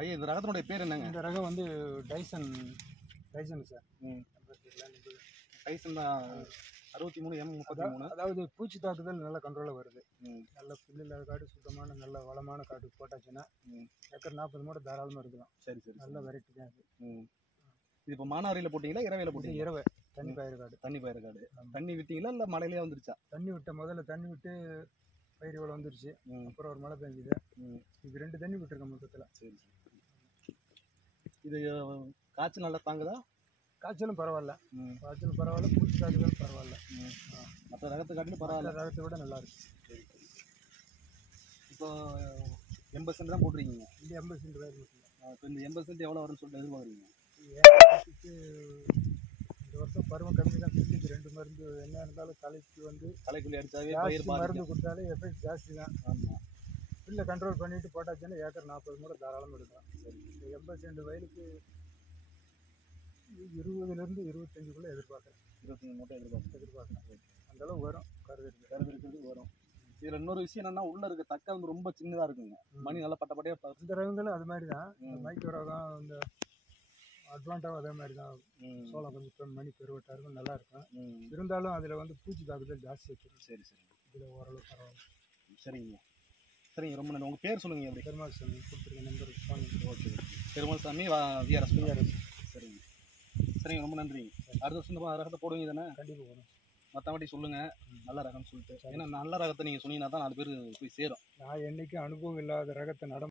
ஐயா இந்த ரகத்தினுடைய பேர் என்னங்க? இந்த ரகம் வந்து டைசன் சார். டைசன் தான் 63M33. அதாவது பூச்சி தாக்குதல் நல்ல கண்ட்ரோலாக வருது. நல்ல புல் இல்லாத காடு, சுத்தமான நல்ல வளமான காடு போட்டாச்சுன்னா ஏக்கர் 40 மூட்டை தாராளமாக இருக்கலாம். சரி சரி. நல்ல வெரைட்டி தான் அது. இது இப்போ மானாவாரியில் போட்டிங்களா இரவையில் போட்டிங்களா? இரவை தண்ணி பயிர் காடு. தண்ணி பயிர் காடு. தண்ணி விட்டீங்களா இல்லை மழையிலே வந்துருச்சா? தண்ணி விட்ட முதல்ல தண்ணி விட்டு பயிர் இவ்வளோ வந்துருச்சு. அப்புறம் ஒரு மழை பெஞ்சுது. இது 2 தண்ணி விட்டுருக்கேன் மொத்தத்தில். சரி சரி. இது காய்ச்சல் நல்லா தாங்குதா? காய்ச்சலும் பரவாயில்ல. காய்ச்சல் பரவாயில்ல, பூச்சி தாக்குதல் பரவாயில்ல. மற்ற ரகத்தை காட்டிலும் பரவாயில்ல. ரகத்தை விட நல்லா இருக்கு. இப்போ 80 சென்ட் தான் போட்டிருக்கீங்க. இந்த 80 சென்ட் பயிர் மட்டும். இப்போ இந்த 80 சென்ட் எவ்வளோ வரும்னு சொல்லிட்டு எதிர்பார்க்குறீங்க? இந்த வருஷம் பருவம் கம்மி தான். பில்லுக்கு 2 மருந்து என்ன இருந்தாலும் தலைக்கு வந்து களைக்குள்ளி அடித்தாவே மருந்து கொடுத்தாலே எஃபெக்ட் ஜாஸ்தி தான். ஆமாம். பில்லை கண்ட்ரோல் பண்ணிட்டு போட்டாச்சுன்னா ஏக்கர் 40 மூட்டை தாராளமாக எடுக்கலாம். இந்த 80 சென்ட் வயலுக்கு 20லேருந்து 25 எதிர்பார்க்குறேன். 25 மூட்டை எதிர்பார்க்குறேன். அந்தளவு வரும். கருது வரும். இதில் இன்னொரு விஷயம் என்னன்னா, உள்ள இருக்க தக்கை வந்து ரொம்ப சின்னதாக இருக்குங்க. மணி நல்லா பட்டப்பட்டையாக. இந்த ரகங்களும் அது மாதிரி தான். மைக்ரோ ரகம், இந்த அட்வான்டாகவும் அதே மாதிரி தான். சோளம் கொஞ்சம் மணி பெருவட்டாக இருக்கும், நல்லா இருக்கும். இருந்தாலும் அதில் வந்து பூச்சி தாக்குதல் ஜாஸ்தி வச்சிருக்கும். சரி சரி. இதில் ஓரளவு பரவாயில்ல. சரிங்க சரிங்க. ரொம்ப நன்றி. உங்கள் பேர் சொல்லுங்கள். எப்படி? பெருமாள் சாமி கொடுத்துருக்க நம்பர் ஃபோன். ஓகே. பெருமாள் சாமி விஆர்எஸ். சரிங்க சரிங்க. ரொம்ப நன்றிங்க. அடுத்த வருஷம் இந்த ரகத்தை போடுவீங்க தானே? கண்டிப்பாக போடும். மற்றபடி சொல்லுங்கள் நல்ல ரகம்னு சொல்லிட்டு. ஏன்னா நல்ல ரகத்தை நீங்கள் சொன்னீங்கன்னா தான் 4 பேர் போய் சேரும். நான் என்றைக்கும் அனுபவம் இல்லாத ரகத்தை